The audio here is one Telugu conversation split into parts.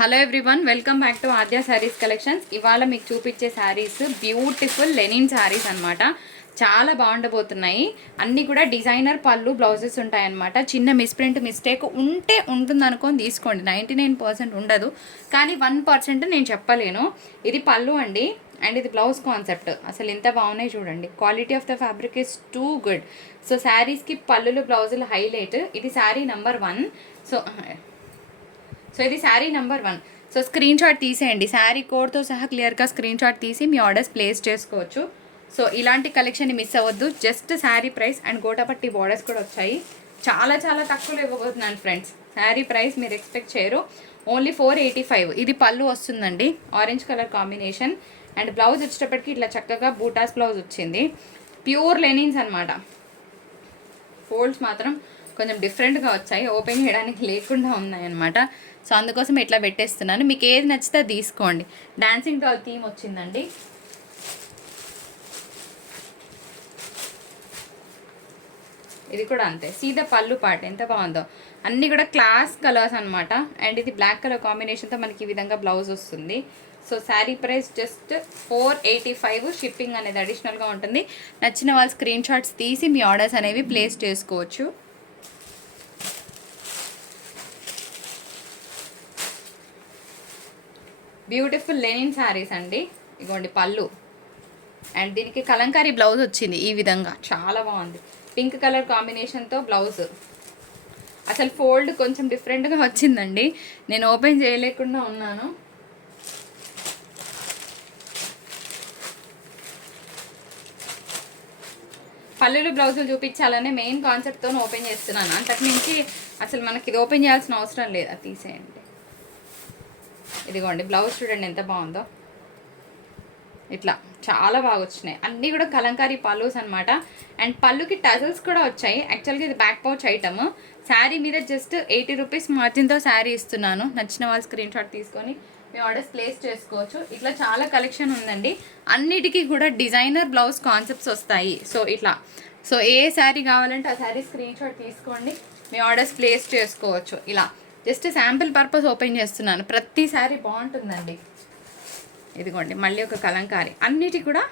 Hello everyone welcome back to Aadya Sarees collections ఇవాళ మీకు చూపించే శారీస్ బ్యూటిఫుల్ లెనిన్ శారీస్ అనమాట చాలా బాగుండబోతున్నాయి. అన్నీ కూడా డిజైనర్ పళ్ళు బ్లౌజెస్ ఉంటాయన్నమాట. చిన్న మిస్ప్రింట్ మిస్టేక్ ఉంటే ఉంటుంది అనుకొని తీసుకోండి. నైంటీ నైన్ పర్సెంట్ ఉండదు. కానీ వన్ పర్సెంట్ నేను చెప్పలేను. ఇది పళ్ళు అండి. అండ్ ఇది బ్లౌజ్ కాన్సెప్ట్ అసలు ఎంత బాగున్నాయి చూడండి. Quality of the fabric is too good so శారీస్కి పళ్ళులు బ్లౌజులు హైలైట్ ఇది sari number one so so ఇది sari number one so screen shot తీసేయండి శారీ కోడ్తో సహా క్లియర్గా స్క్రీన్ షాట్ తీసి మీ ఆర్డర్స్ ప్లేస్ చేసుకోవచ్చు. సో ఇలాంటి కలెక్షన్ మిస్ అవ్వద్దు. Just sari price and gota patti borders కూడా వచ్చాయి. చాలా చాలా తక్కువలో ఇవ్వబోతున్నాను ఫ్రెండ్స్ శారీ ప్రైస్ మీరు ఎక్స్పెక్ట్ చేయరు. ఓన్లీ ఫోర్ ఎయిటీ ఫైవ్ ఇది పళ్ళు వస్తుందండి. Orange colour combination and blouse వచ్చేటప్పటికి ఇట్లా చక్కగా బూటాస్ బ్లౌజ్ వచ్చింది. ప్యూర్ లెనిన్స్ అనమాట ఫోల్డ్స్ మాత్రం కొంచెం డిఫరెంట్గా వచ్చాయి. ఓపెన్ చేయడానికి లేకుండా ఉన్నాయన్నమాట. సో అందుకోసం ఇట్లా పెట్టేస్తున్నాను. మీకు ఏది నచ్చితే తీసుకోండి. డాన్సింగ్ డాల్ థీమ్ వచ్చిందండి. ఇది కూడా అంతే. సీదా పళ్ళు పాట ఎంత బాగుందో. అన్నీ కూడా క్లాస్ కలర్స్ అనమాట అండ్ ఇది బ్లాక్ కలర్ కాంబినేషన్తో మనకి ఈ విధంగా బ్లౌజ్ వస్తుంది. So sari price just four eighty five shipping అనేది అడిషనల్గా ఉంటుంది. నచ్చిన వాళ్ళు స్క్రీన్ షాట్స్ తీసి మీ ఆర్డర్స్ అనేవి ప్లేస్ చేసుకోవచ్చు. బ్యూటిఫుల్ లెనిన్ శారీస్ అండి. ఇగోండి పళ్ళు. అండ్ దీనికి కలంకారీ బ్లౌజ్ వచ్చింది ఈ విధంగా. చాలా బాగుంది. పింక్ కలర్ కాంబినేషన్తో బ్లౌజ్. అసలు ఫోల్డ్ కొంచెం డిఫరెంట్గా వచ్చిందండి. నేను ఓపెన్ చేయలేకుండా ఉన్నాను. పల్లెలు బ్లౌజులు చూపించాలనే మెయిన్ కాన్సెప్ట్తో ఓపెన్ చేస్తున్నాను. అంతకు మించి అసలు మనకి ఇది ఓపెన్ చేయాల్సిన అవసరం లేదు. అది తీసేయండి. ఇదిగోండి బ్లౌజ్ చూడండి ఎంత బాగుందో. ఇట్లా చాలా బాగా వచ్చినాయి. అన్నీ కూడా కలంకారీ పల్లూస్ అనమాట అండ్ పళ్ళుకి టజల్స్ కూడా వచ్చాయి. యాక్చువల్గా ఇది బ్యాక్ పౌచ్ ఐటమ్. శారీ మీద జస్ట్ ఎయిటీ రూపీస్ మార్జిన్తో శారీ ఇస్తున్నాను. నచ్చిన వాళ్ళు స్క్రీన్ షాట్ తీసుకొని మీ ఆర్డర్స్ ప్లేస్ చేసుకోవచ్చు. ఇట్లా చాలా కలెక్షన్ ఉందండి. అన్నిటికీ కూడా డిజైనర్ బ్లౌజ్ కాన్సెప్ట్స్ వస్తాయి. సో ఇట్లా. సో ఏ శారీ కావాలంటే ఆ శారీ స్క్రీన్ షాట్ తీసుకోండి. మీ ఆర్డర్స్ ప్లేస్ చేసుకోవచ్చు. ఇలా. జస్ట్ శాంపిల్ పర్పస్ ఓపెన్ చేస్తున్నాను. ప్రతిసారి బాగుంటుందండి. ఇదిగోండి మళ్ళీ ఒక కలంకారీ. అన్నిటి కూడా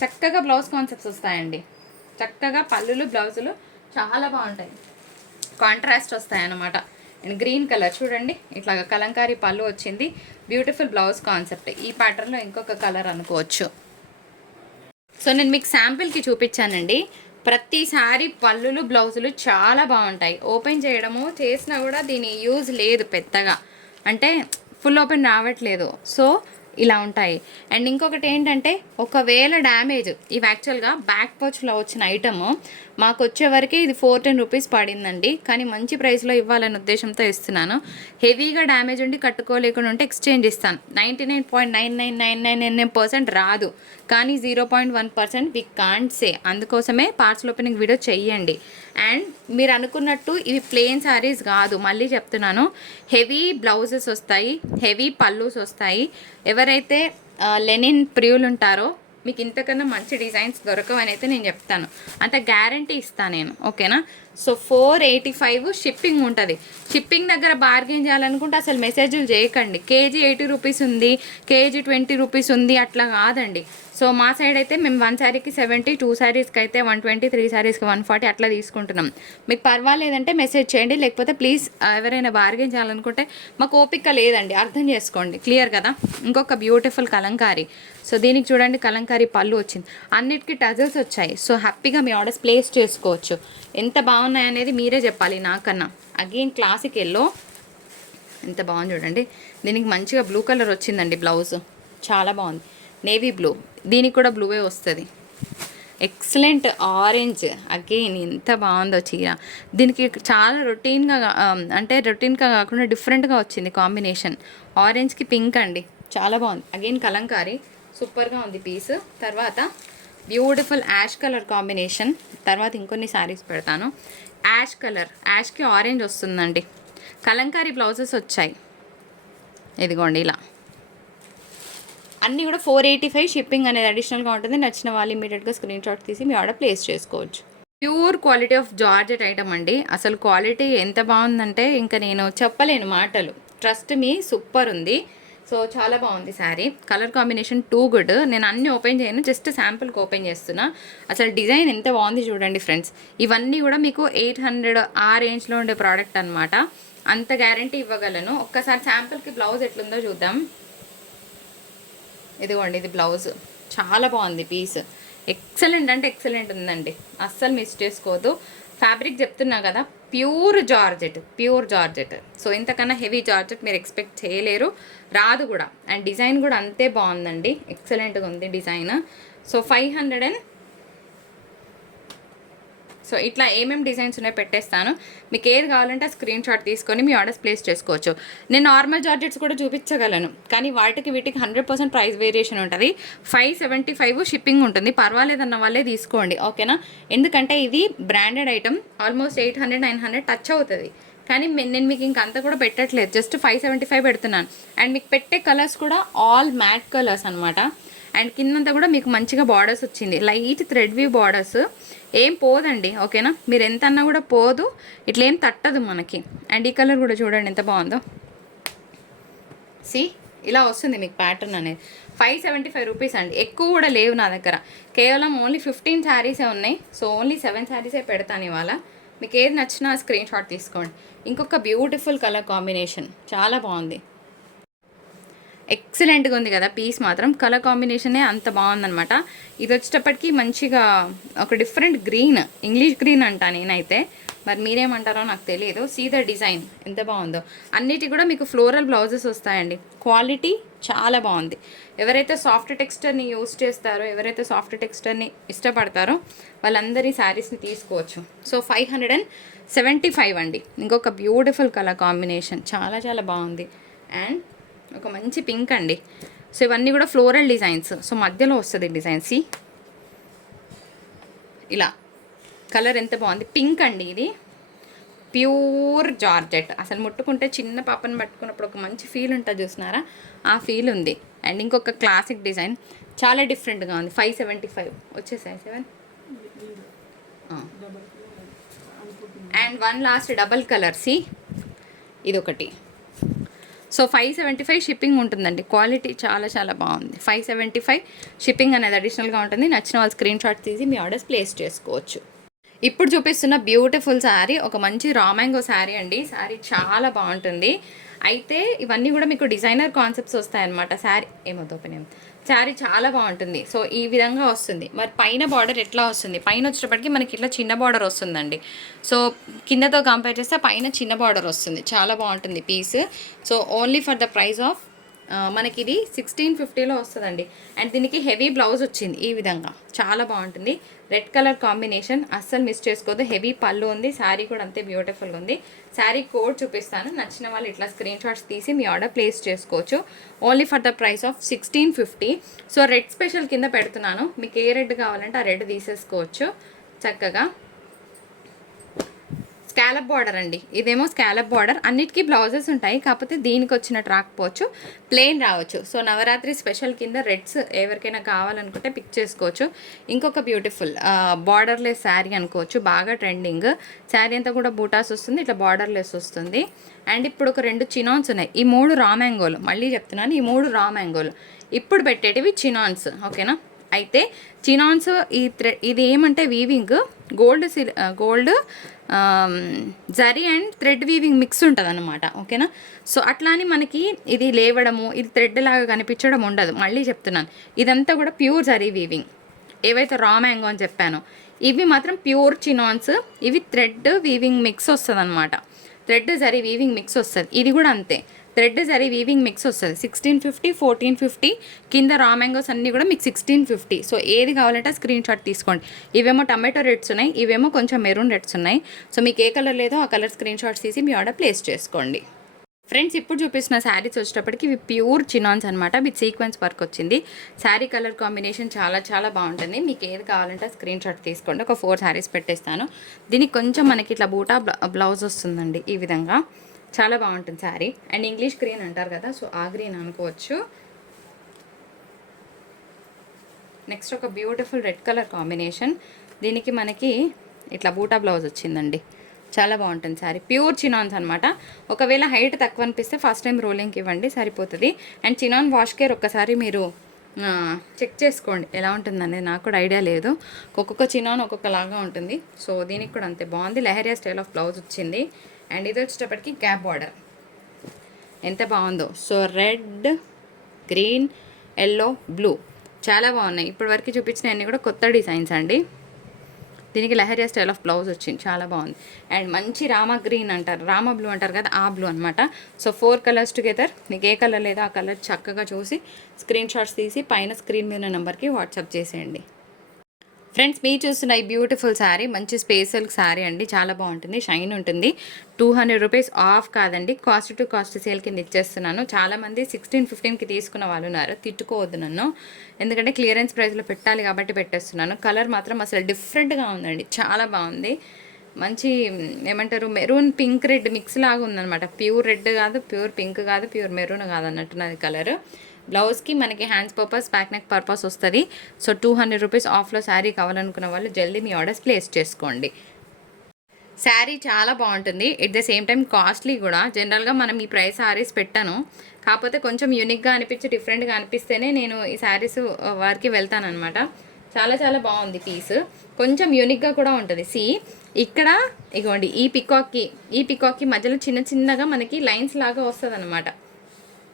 చక్కగా బ్లౌజ్ కాన్సెప్ట్స్ వస్తాయండి. చక్కగా పళ్ళులు బ్లౌజులు చాలా బాగుంటాయి. కాంట్రాస్ట్ వస్తాయి అన్నమాట అండ్ గ్రీన్ కలర్ చూడండి ఇట్లా కలంకారీ పళ్ళు వచ్చింది. Beautiful blouse concept. ఈ ప్యాటర్న్లో ఇంకొక కలర్ అనుకోవచ్చు. సో నేను మీకు శాంపిల్కి చూపించానండి. ప్రతిసారి పళ్ళులు బ్లౌజులు చాలా బాగుంటాయి. ఓపెన్ చేయడము చేసినా కూడా దీని యూజ్ లేదు పెద్దగా. అంటే ఫుల్ ఓపెన్ రావట్లేదు. సో ఇలా ఉంటాయి అండ్ ఇంకొకటి ఏంటంటే ఒకవేళ డ్యామేజ్ ఇవి యాక్చువల్గా బ్యాక్ పౌచ్లో వచ్చిన ఐటమ్ మాకు వచ్చేవరకు ఇది ఫోర్ టెన్ రూపీస్ పడిందండి కానీ మంచి ప్రైస్లో ఇవ్వాలనే ఉద్దేశంతో ఇస్తున్నాను హెవీగా డ్యామేజ్ ఉండి కట్టుకోలేకుండా ఉంటే ఎక్స్చేంజ్ ఇస్తాను ninety nine point nine nine nine nine nine percent రాదు కానీ zero point one percent we can't say అందుకోసమే పార్సల్ ఓపెనింగ్ వీడియో చెయ్యండి అండ్ మీరు అనుకున్నట్టు ఇవి ప్లెయిన్ శారీస్ కాదు మళ్ళీ చెప్తున్నాను. హెవీ బ్లౌజెస్ వస్తాయి హెవీ పల్లూస్ వస్తాయి. ఎవరైతే లెనిన్ ప్రియులు ఉంటారో మీకు ఇంతకన్నా మంచి డిజైన్స్ దొరకవని అయితే నేను చెప్తాను. అంత గ్యారంటీ ఇస్తాను నేను ఓకేనా? So four eighty five shipping ఉంటుంది. షిప్పింగ్ దగ్గర బార్గెన్ చేయాలనుకుంటే అసలు మెసేజ్లు చేయకండి. కేజీ ఎయిటీ రూపీస్ ఉంది కేజీ ట్వంటీ రూపీస్ ఉంది అట్లా కాదండి. సో మా సైడ్ అయితే మేము వన్ శారీకి సెవెంటీ టూ శారీస్కి అయితే వన్ ట్వంటీ త్రీ శారీస్కి వన్ ఫార్టీ అట్లా తీసుకుంటున్నాం. మీకు పర్వాలేదంటే మెసేజ్ చేయండి లేకపోతే ప్లీజ్ ఎవరైనా బార్గెన్ చేయాలనుకుంటే మాకు ఓపిక లేదండి అర్థం చేసుకోండి. క్లియర్ కదా? ఇంకొక బ్యూటిఫుల్ కలంకారీ. సో దీనికి చూడండి కలంకారీ పళ్ళు వచ్చింది. అన్నిటికీ టజల్స్ వచ్చాయి. సో హ్యాపీగా మీ ఆర్డర్స్ ప్లేస్ చేసుకోవచ్చు. ఎంత బాగున్నాయి అనేది మీరే చెప్పాలి నాకన్నా. అగైన్ క్లాసిక్ ఎల్లో ఎంత బాగుంది చూడండి. దీనికి మంచిగా బ్లూ కలర్ వచ్చిందండి బ్లౌజ్ చాలా బాగుంది. Navy blue. దీనికి కూడా బ్లూవే వస్తుంది. ఎక్సలెంట్ ఆరెంజ్ అగైన్ ఎంత బాగుందో చీర. దీనికి చాలా రొటీన్గా um, అంటే రొటీన్గా కాకుండా డిఫరెంట్గా వచ్చింది కాంబినేషన్ ఆరెంజ్కి పింక్ అండి. చాలా బాగుంది. అగైన్ కలంకారీ. సూపర్గా ఉంది పీస్ తర్వాత బ్యూటిఫుల్ యాష్ కలర్ కాంబినేషన్ తర్వాత ఇంకొన్ని శారీస్ పెడతాను. యాష్ కలర్ యాష్కి ఆరెంజ్ వస్తుందండి. కలంకారీ బ్లౌజెస్ వచ్చాయి. ఇదిగోండి ఇలా. అన్నీ కూడా ఫోర్ ఎయిటీ ఫైవ్ షిప్పింగ్ అనేది అడిషనల్గా ఉంటుంది. నచ్చిన వాళ్ళు ఇమీడియట్గా స్క్రీన్ షాట్ తీసి మీ ఆర్డర్ ప్లేస్ చేసుకోవచ్చు. Pure quality of georgette item అండి. అసలు క్వాలిటీ ఎంత బాగుందంటే ఇంకా నేను చెప్పలేను మాటలు. ట్రస్ట్ మీ సూపర్ ఉంది. సో చాలా బాగుంది sari colour combination too good నేను అన్ని ఓపెన్ చేయను జస్ట్ శాంపుల్కి ఓపెన్ చేస్తున్నా. అసలు డిజైన్ ఎంత బాగుంది చూడండి ఫ్రెండ్స్ ఇవన్నీ కూడా మీకు ఎయిట్ హండ్రెడ్ ఆ రేంజ్లో ఉండే ప్రోడక్ట్ అనమాట అంత గ్యారంటీ ఇవ్వగలను. ఒక్కసారి శాంపుల్కి బ్లౌజ్ ఎట్లుందో చూద్దాం. ఇదిగోండి ఇది బ్లౌజ్. చాలా బాగుంది పీస్. ఎక్సలెంట్ అంటే ఎక్సలెంట్ ఉందండి. అస్సలు మిస్ చేసుకోవద్దు. ఫ్యాబ్రిక్ చెప్తున్నా కదా pure georgette pure georgette so ఇంతకన్నా హెవీ జార్జెట్ మీరు ఎక్స్పెక్ట్ చేయలేరు. రాదు కూడా. అండ్ డిజైన్ కూడా అంతే బాగుందండి. ఎక్సలెంట్గా ఉంది design so five hundred and so ఇట్లా ఏమేమి డిజైన్స్ ఉన్నాయో పెట్టేస్తాను. మీకు ఏది కావాలంటే ఆ స్క్రీన్ షాట్ తీసుకొని మీ ఆర్డర్స్ ప్లేస్ చేసుకోవచ్చు. నేను నార్మల్ జార్జెట్స్ కూడా చూపించగలను. కానీ వాటికి వీటికి హండ్రెడ్ పర్సెంట్ ప్రైస్ వేరియేషన్ ఉంటుంది. ఫైవ్ సెవెంటీ ఫైవ్ షిప్పింగ్ ఉంటుంది. పర్వాలేదన్న వాళ్ళే తీసుకోండి. ఓకేనా? ఎందుకంటే ఇది branded item. Almost eight hundred nine hundred touch అవుతుంది. కానీ నేను మీకు ఇంక అంత కూడా పెట్టట్లేదు. జస్ట్ ఫైవ్ సెవెంటీ ఫైవ్ పెడుతున్నాను. అండ్ మీకు పెట్టే కలర్స్ కూడా ఆల్ మ్యాట్ కలర్స్ అనమాట అండ్ కిందంతా కూడా మీకు మంచిగా బార్డర్స్ వచ్చింది. లైట్ థ్రెడ్ వ్యూ బార్డర్స్ ఏం పోదండి ఓకేనా? మీరు ఎంత అన్నా కూడా పోదు ఇట్లా ఏం తట్టదు మనకి. అండ్ ఈ కలర్ కూడా చూడండి ఎంత బాగుందో. సి ఇలా వస్తుంది మీకు ప్యాటర్న్ అనేది. ఫైవ్ సెవెంటీ ఫైవ్ రూపీస్ అండి. ఎక్కువ కూడా లేవు నా దగ్గర. కేవలం ఓన్లీ ఫిఫ్టీన్ శారీసే ఉన్నాయి. సో ఓన్లీ సెవెన్ శారీసే పెడతాను ఇవాళ. మీకు ఏది నచ్చినా స్క్రీన్ షాట్ తీసుకోండి. ఇంకొక బ్యూటిఫుల్ కలర్ కాంబినేషన్ చాలా బాగుంది. ఎక్సలెంట్గా ఉంది కదా పీస్ మాత్రం. కలర్ కాంబినేషనే అంత బాగుందనమాట ఇది వచ్చేటప్పటికి మంచిగా ఒక డిఫరెంట్ గ్రీన్ ఇంగ్లీష్ గ్రీన్ అంటా నేనైతే. మరి మీరేమంటారో నాకు తెలియదు. సీ ద డిజైన్ ఎంత బాగుందో. అన్నిటి కూడా మీకు ఫ్లోరల్ బ్లౌజెస్ వస్తాయండి. క్వాలిటీ చాలా బాగుంది. ఎవరైతే సాఫ్ట్ టెక్స్చర్ని యూస్ చేస్తారో ఎవరైతే సాఫ్ట్ టెక్స్చర్ని ఇష్టపడతారో వాళ్ళందరి శారీస్ని తీసుకోవచ్చు. So five hundred and seventy five అండి. ఇంకొక బ్యూటిఫుల్ కలర్ కాంబినేషన్ చాలా చాలా బాగుంది. అండ్ ఒక మంచి పింక్ అండి. సో ఇవన్నీ కూడా ఫ్లోరల్ డిజైన్స్ సో మధ్యలో వస్తుంది డిజైన్స్ ఇలా. కలర్ ఎంత బాగుంది. పింక్ అండి ఇది. ప్యూర్ జార్జెట్ అసలు ముట్టుకుంటే చిన్న పాపని పట్టుకున్నప్పుడు ఒక మంచి ఫీల్ ఉంటుంది చూసినారా ఆ ఫీల్ ఉంది. అండ్ ఇంకొక క్లాసిక్ డిజైన్ చాలా డిఫరెంట్గా ఉంది. ఫైవ్ సెవెంటీ ఫైవ్ వచ్చేసాయి. Seven and one last double colour see ఇది ఒకటి so five seventy five shipping ఉంటుందండి. క్వాలిటీ చాలా చాలా బాగుంది. ఫైవ్ సెవెంటీ ఫైవ్ షిప్పింగ్ అనేది అడిషనల్గా ఉంటుంది. నచ్చిన వాళ్ళు స్క్రీన్ షాట్ తీసి మీ ఆర్డర్స్ ప్లేస్ చేసుకోవచ్చు. ఇప్పుడు చూపిస్తున్న బ్యూటిఫుల్ శారీ ఒక మంచి రామాంగో శారీ అండి. శారీ చాలా బాగుంటుంది. అయితే ఇవన్నీ కూడా మీకు డిజైనర్ కాన్సెప్ట్స్ వస్తాయన్నమాట. శారీ ఏమవుతుంది ఓపెన్ శారీ చాలా బాగుంటుంది. సో ఈ విధంగా వస్తుంది. మరి పైన బార్డర్ ఎట్లా వస్తుంది? పైన వచ్చేటప్పటికి మనకి ఇట్లా చిన్న బార్డర్ వస్తుందండి. సో కిందతో కంపేర్ చేస్తే పైన చిన్న బార్డర్ వస్తుంది. చాలా బాగుంటుంది piece. So only for the price of మనకి ఇది సిక్స్టీన్ ఫిఫ్టీలో వస్తుందండి. అండ్ దీనికి హెవీ బ్లౌజ్ వచ్చింది ఈ విధంగా. చాలా బాగుంటుంది. Red colour combination. అస్సలు మిస్ చేసుకోవద్దు. హెవీ పళ్ళు ఉంది. శారీ కూడా అంతే బ్యూటిఫుల్గా ఉంది. శారీ కోడ్ చూపిస్తాను. నచ్చిన వాళ్ళు ఇట్లా స్క్రీన్ షాట్స్ తీసి మీ ఆర్డర్ ప్లేస్ చేసుకోవచ్చు. Only for the price of sixteen fifty so red special కింద పెడుతున్నాను. మీకు ఏ రెడ్ కావాలంటే ఆ రెడ్ తీసేసుకోవచ్చు. చక్కగా. స్కాలప్ బార్డర్ అండి. ఇదేమో స్కాలప్ బార్డర్. అన్నిటికీ బ్లౌజెస్ ఉంటాయి. కాకపోతే దీనికి వచ్చినట్టు రాకపోవచ్చు ప్లెయిన్ రావచ్చు. సో నవరాత్రి స్పెషల్ కింద రెడ్స్ ఎవరికైనా కావాలనుకుంటే పిక్ చేసుకోవచ్చు. ఇంకొక బ్యూటిఫుల్ బార్డర్లెస్ శారీ అనుకోవచ్చు. బాగా ట్రెండింగ్. శారీ అంతా కూడా బూటాస్ వస్తుంది. ఇట్లా బార్డర్లెస్ వస్తుంది. అండ్ ఇప్పుడు ఒక రెండు చినాన్స్ ఉన్నాయి. ఈ మూడు రా మ్యాంగోలు. మళ్ళీ చెప్తున్నాను ఈ మూడు రా మ్యాంగోలు. ఇప్పుడు పెట్టేటివి చినాన్స్. ఓకేనా? అయితే చినాన్స్ ఈ ఇది ఏమంటే weaving gold silk gold zari and thread weaving mix ఉంటుంది అనమాట ఓకేనా? సో అట్లా అని మనకి ఇది లేవడము ఇది థ్రెడ్ లాగా కనిపించడం ఉండదు. మళ్ళీ చెప్తున్నాను. ఇదంతా కూడా ప్యూర్ జరీ వీవింగ్. ఏవైతే రా మ్యాంగో అని చెప్పానో ఇవి మాత్రం ప్యూర్ చినాన్స్ ఇవి థ్రెడ్ వీవింగ్ మిక్స్ వస్తుంది అనమాట థ్రెడ్ జరీ వీవింగ్ మిక్స్ వస్తుంది. ఇది కూడా అంతే. థ్రెడ్ జరీ వీవింగ్ మిక్స్ వస్తుంది. సిక్స్టీన్ ఫిఫ్టీ ఫోర్టీన్ ఫిఫ్టీ కింద రా మ్యాంగోస్ అన్నీ కూడా మీకు సిక్స్టీన్ ఫిఫ్టీ సో ఏది కావాలంటే స్క్రీన్ షాట్ తీసుకోండి. ఇవేమో టమాటో రెడ్స్ ఉన్నాయి ఇవేమో కొంచెం మెరూన్ రెడ్స్ ఉన్నాయి. సో మీకు ఏ కలర్ లేదో ఆ కలర్ స్క్రీన్ షాట్స్ తీసి మీ ఆర్డర్ ప్లేస్ చేసుకోండి. ఫ్రెండ్స్ ఇప్పుడు చూపిస్తున్న శారీస్ వచ్చేటప్పటికి ఇవి ప్యూర్ చినాన్స్ అనమాట విత్ సీక్వెన్స్ వర్క్ వచ్చింది. శారీ కలర్ కాంబినేషన్ చాలా చాలా బాగుంటుంది. మీకు ఏది కావాలంటే స్క్రీన్ షాట్ తీసుకోండి. ఒక ఫోర్ శారీస్ పెట్టేస్తాను. దీనికి కొంచెం మనకి ఇట్లా బూటా బ్లౌజ్ వస్తుందండి ఈ విధంగా. చాలా బాగుంటుంది శారీ. అండ్ ఇంగ్లీష్ గ్రీన్ అంటారు కదా సో ఆ గ్రీన్ అనుకోవచ్చు. నెక్స్ట్ ఒక బ్యూటిఫుల్ రెడ్ కలర్ కాంబినేషన్ దీనికి మనకి ఇట్లా బూటా బ్లౌజ్ వచ్చిందండి. చాలా బాగుంటుంది శారీ. ప్యూర్ చినాన్స్ అనమాట ఒకవేళ హైట్ తక్కువ అనిపిస్తే ఫస్ట్ టైం రోలింగ్కి ఇవ్వండి సరిపోతుంది. అండ్ చినాన్ వాష్ కేర్ ఒక్కసారి మీరు చెక్ చేసుకోండి. ఎలా ఉంటుందనేది నాకు కూడా ఐడియా లేదు. ఒక్కొక్క చినాన్ ఒక్కొక్కలాగా ఉంటుంది. సో దీనికి కూడా అంతే. బాగుంది. లెహరియా స్టైల్ ఆఫ్ బ్లౌజ్ వచ్చింది. అండ్ ఇది వచ్చేటప్పటికి గ్యాప్ బార్డర్. ఎంత బాగుందో. So red green yellow blue చాలా బాగున్నాయి. ఇప్పటి వరకు చూపించిన అన్నీ కూడా కొత్త డిజైన్స్ అండి. దీనికి లహరియా స్టైల్ ఆఫ్ బ్లౌజ్ వచ్చింది. చాలా బాగుంది. అండ్ మంచి రామ గ్రీన్ అంటారు. రామ బ్లూ అంటారు కదా ఆ బ్లూ అనమాట సో ఫోర్ కలర్స్ టుగెదర్. మీకు ఏ కలర్ లేదో ఆ కలర్ చక్కగా చూసి స్క్రీన్ షాట్స్ తీసి పైన స్క్రీన్ మీద నెంబర్కి వాట్సాప్ చేసేయండి. ఫ్రెండ్స్ మీరు చూస్తున్న ఈ బ్యూటిఫుల్ శారీ మంచి స్పేసల్ శారీ అండి. చాలా బాగుంటుంది షైన్ ఉంటుంది. టూ హండ్రెడ్ రూపీస్ ఆఫ్ కాదండి. కాస్ట్ టు కాస్ట్ సేల్ కింద ఇచ్చేస్తున్నాను. చాలామంది సిక్స్టీన్ ఫిఫ్టీన్కి తీసుకున్న వాళ్ళు ఉన్నారు. తిట్టుకోవద్దు నన్ను. ఎందుకంటే క్లియరెన్స్ ప్రైస్లో పెట్టాలి కాబట్టి పెట్టేస్తున్నాను. కలర్ మాత్రం అసలు డిఫరెంట్గా ఉందండి. చాలా బాగుంది. మంచి ఏమంటారు మెరూన్ పింక్ రెడ్ మిక్స్ లాగా ఉందన్నమాట. ప్యూర్ రెడ్ కాదు ప్యూర్ పింక్ కాదు ప్యూర్ మెరూన్ కాదు అన్నట్టున్నది కలర్. బ్లౌజ్కి మనకి hands purpose back neck purpose వస్తుంది. సో టూ హండ్రెడ్ రూపీస్ ఆఫ్లో శారీ కావాలనుకున్న వాళ్ళు జల్దీ మీ ఆర్డర్స్ ప్లేస్ చేసుకోండి. శారీ చాలా బాగుంటుంది. At the same time costly కూడా. జనరల్గా మనం ఈ ప్రైస్ శారీస్ పెట్టాను. కాకపోతే కొంచెం యూనిక్గా అనిపించి డిఫరెంట్గా అనిపిస్తేనే నేను ఈ శారీస్ వారికి వెళ్తాను అనమాట చాలా చాలా బాగుంది పీస్. కొంచెం యూనిక్గా కూడా ఉంటుంది. సి ఇక్కడ ఇగోండి ఈ పికాక్కి ఈ పికాక్కి మధ్యలో చిన్న చిన్నగా మనకి లైన్స్ లాగా వస్తుంది అనమాట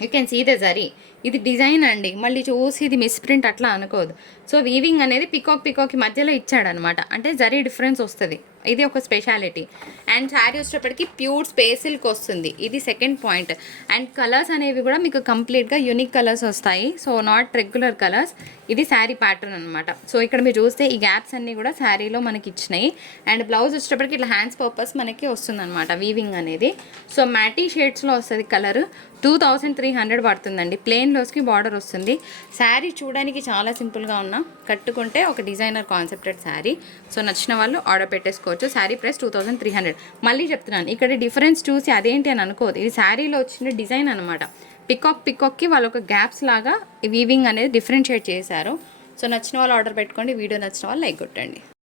you can see the zari ఇది డిజైన్ అండి. మళ్ళీ చూసి ఇది మిస్ప్రింట్ అట్లా అనుకోదు. సో వీవింగ్ అనేది పికాక్ పికాక్ మధ్యలో ఇచ్చాడనమాట. అంటే జరీ డిఫరెన్స్ వస్తుంది. ఇది ఒక స్పెషాలిటీ అండ్ శారీ వచ్చేటప్పటికి ప్యూర్ స్పేసిల్కి వస్తుంది. ఇది సెకండ్ పాయింట్ అండ్ కలర్స్ అనేవి కూడా మీకు కంప్లీట్గా యూనిక్ కలర్స్ వస్తాయి. సో నాట్ రెగ్యులర్ కలర్స్ ఇది శారీ ప్యాటర్న్ అనమాట. సో ఇక్కడ మీరు చూస్తే ఈ గ్యాప్స్ అన్నీ కూడా శారీలో మనకి ఇచ్చినాయి. అండ్ బ్లౌజ్ వచ్చేటప్పటికి ఇట్లా హ్యాండ్స్ పర్పస్ మనకి వస్తుంది అనమాట వీవింగ్ అనేది సో మ్యాటీ షేడ్స్లో వస్తుంది colour two thousand three hundred పడుతుందండి. ప్లెయిన్లోస్కి బార్డర్ వస్తుంది. శారీ చూడడానికి చాలా సింపుల్గా ఉన్నా కట్టుకుంటే ఒక డిజైనర్ కాన్సెప్టెడ్ శారీ. సో నచ్చిన వాళ్ళు ఆర్డర్ పెట్టేసుకోవచ్చు. Sari price two thousand three hundred. మళ్ళీ చెప్తున్నాను ఇక్కడ డిఫరెన్స్ చూసి అదేంటి అని అనుకోదు ఇది శారీలో వచ్చిన డిజైన్ అనమాట పికాక్ పికాక్కి వాళ్ళు ఒక గ్యాప్స్ లాగా వీవింగ్ అనేది డిఫరెన్షియేట్ చేశారు. సో నచ్చిన వాళ్ళు ఆర్డర్ పెట్టుకోండి. వీడియో నచ్చిన వాళ్ళు లైక్ కొట్టండి.